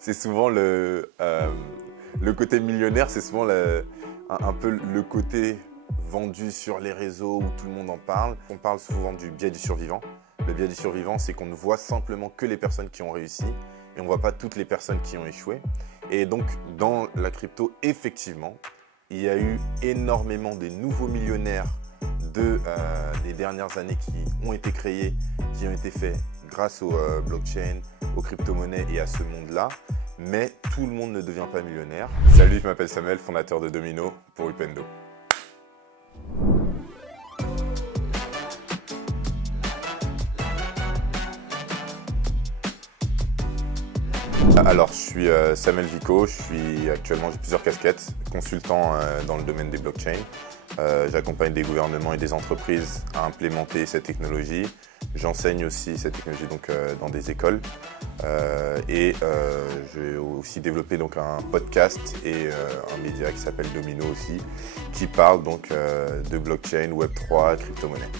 C'est souvent le côté millionnaire, c'est souvent un peu le côté vendu sur les réseaux où tout le monde en parle. On parle souvent du biais du survivant. Le biais du survivant, c'est qu'on ne voit simplement que les personnes qui ont réussi et on ne voit pas toutes les personnes qui ont échoué. Et donc, dans la crypto, effectivement, il y a eu énormément de nouveaux millionnaires des dernières années qui ont été créés, qui ont été faits grâce au blockchain, aux crypto-monnaies et à ce monde-là. Mais tout le monde ne devient pas millionnaire. Salut, je m'appelle Samuel, fondateur de Domino pour Upendo. Alors, je suis Samuel Vico, j'ai plusieurs casquettes, consultant dans le domaine des blockchains. J'accompagne des gouvernements et des entreprises à implémenter cette technologie. J'enseigne aussi cette technologie dans des écoles. J'ai aussi développé un podcast et un média qui s'appelle Domino aussi, qui parle de blockchain, Web3, crypto-monnaie.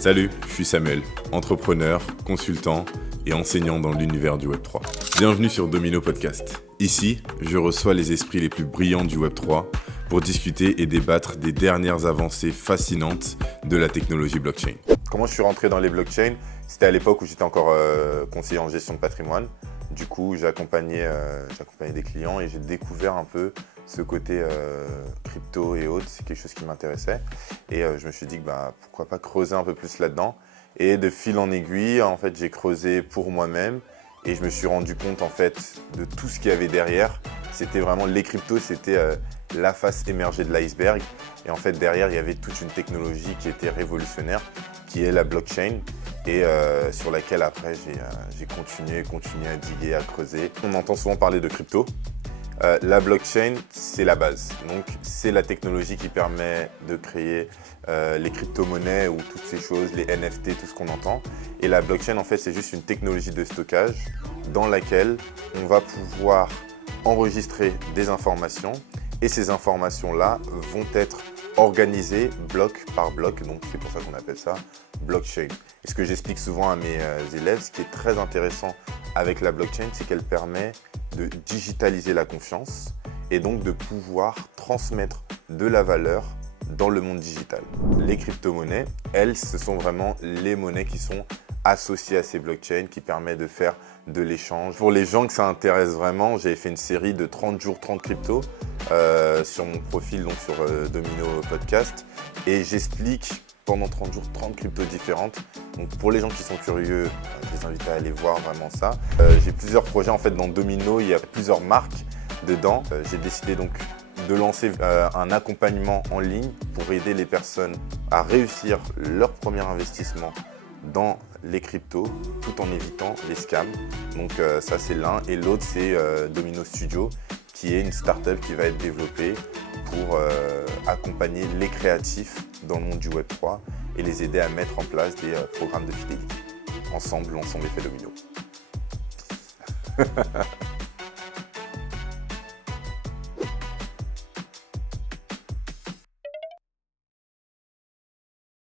Salut, je suis Samuel, entrepreneur, consultant et enseignant dans l'univers du Web3. Bienvenue sur Domino Podcast. Ici, je reçois les esprits les plus brillants du Web3 pour discuter et débattre des dernières avancées fascinantes de la technologie blockchain. Comment je suis rentré dans les blockchains? C'était à l'époque où j'étais encore conseiller en gestion de patrimoine. Du coup, j'accompagnais des clients et j'ai découvert un peu ce côté crypto et autres. C'est quelque chose qui m'intéressait. Et je me suis dit que pourquoi pas creuser un peu plus là-dedans. Et de fil en aiguille, en fait, j'ai creusé pour moi-même et je me suis rendu compte en fait de tout ce qu'il y avait derrière. C'était vraiment les cryptos, c'était la face émergée de l'iceberg. Et en fait, derrière, il y avait toute une technologie qui était révolutionnaire, qui est la blockchain et sur laquelle après j'ai continué à diguer, à creuser. On entend souvent parler de crypto. La blockchain, c'est la base. Donc, c'est la technologie qui permet de créer les crypto-monnaies ou toutes ces choses, les NFT, tout ce qu'on entend. Et la blockchain, en fait, c'est juste une technologie de stockage dans laquelle on va pouvoir enregistrer des informations et ces informations-là vont être organisées bloc par bloc. Donc, c'est pour ça qu'on appelle ça blockchain. Et ce que j'explique souvent à mes élèves, ce qui est très intéressant avec la blockchain, c'est qu'elle permet de digitaliser la confiance et donc de pouvoir transmettre de la valeur dans le monde digital. Les crypto-monnaies, elles, ce sont vraiment les monnaies qui sont associées à ces blockchains, qui permettent de faire de l'échange. Pour les gens que ça intéresse vraiment, j'ai fait une série de 30 jours, 30 cryptos sur mon profil, donc sur Domino Podcast, et j'explique pendant 30 jours, 30 cryptos différentes. Donc pour les gens qui sont curieux, je les invite à aller voir vraiment ça. J'ai plusieurs projets en fait dans Domino, il y a plusieurs marques dedans. J'ai décidé donc de lancer un accompagnement en ligne pour aider les personnes à réussir leur premier investissement dans les cryptos tout en évitant les scams. Donc ça c'est l'un et l'autre c'est Domino Studio qui est une startup qui va être développée pour accompagner les créatifs dans le monde du Web3 et les aider à mettre en place des programmes de fidélité. Ensemble, lançons l'effet domino.